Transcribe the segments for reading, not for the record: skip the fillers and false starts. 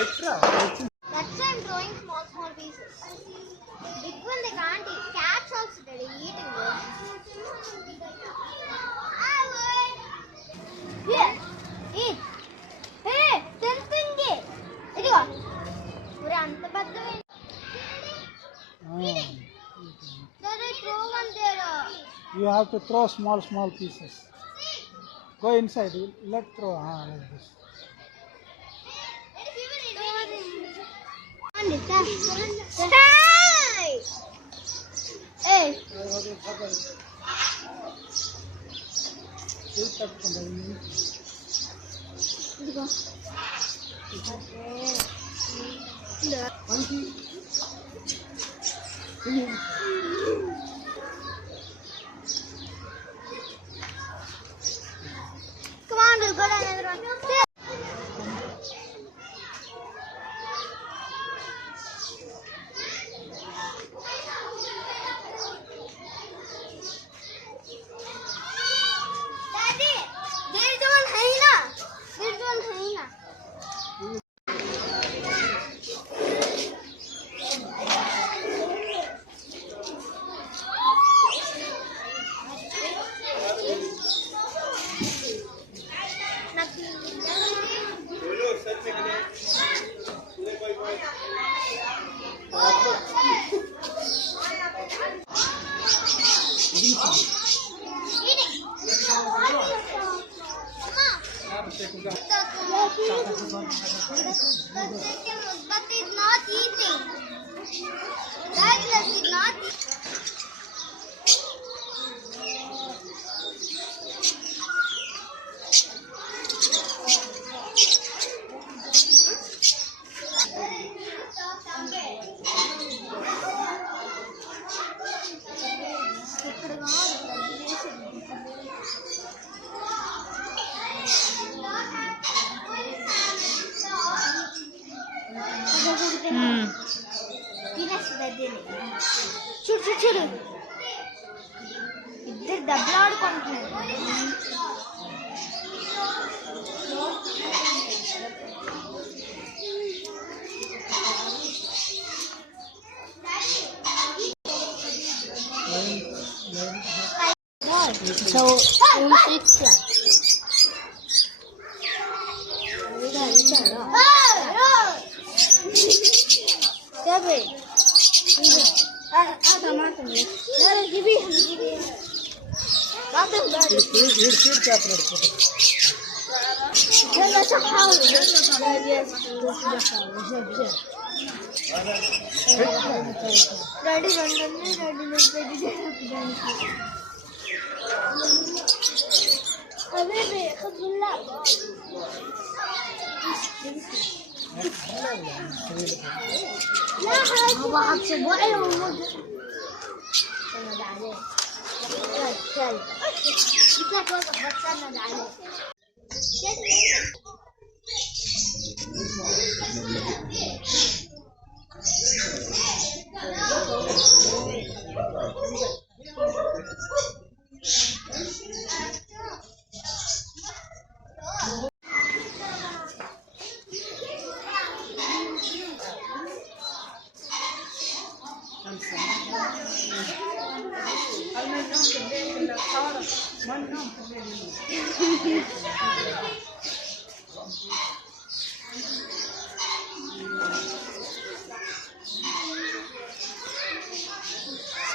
Extra. That's why I'm throwing small pieces. Big one they can't eat. Cats also they're eating them. Here, eat. Hey, తింటుంది. ఇదిగో. ఒరే అంత పెద్దవి. There is throw one there. You have to throw small pieces. Go inside. Let throw. Like this. Hey. ఇదిగో. Come on, we'll go to another one. Daddy, there is one hyena. There is one hyena. But it's not eating. That is not eating. చూడు చూడు ఇద్దరు డబ్బులు ఆడుకుంటున్నారు. So,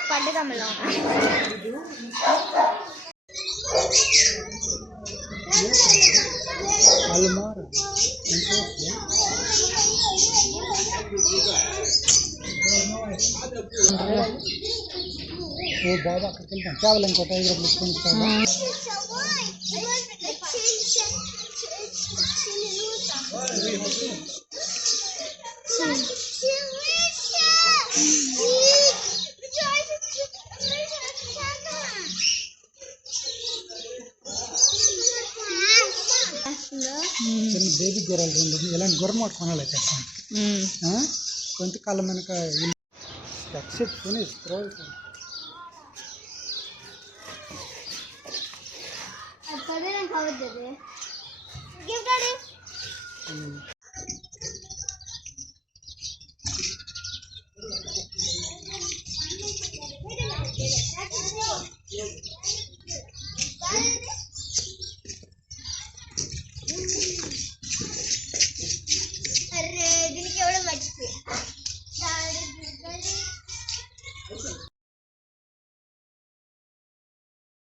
పండుగమ్మలో Almara. वो बाबा का चलता क्या बोलेंगे कोटा इधर बुकिंग करना बेबी गोरल इलांటి గొర్రె కొనాలి కొంతకాలం మనకు accept finish throw it give daddy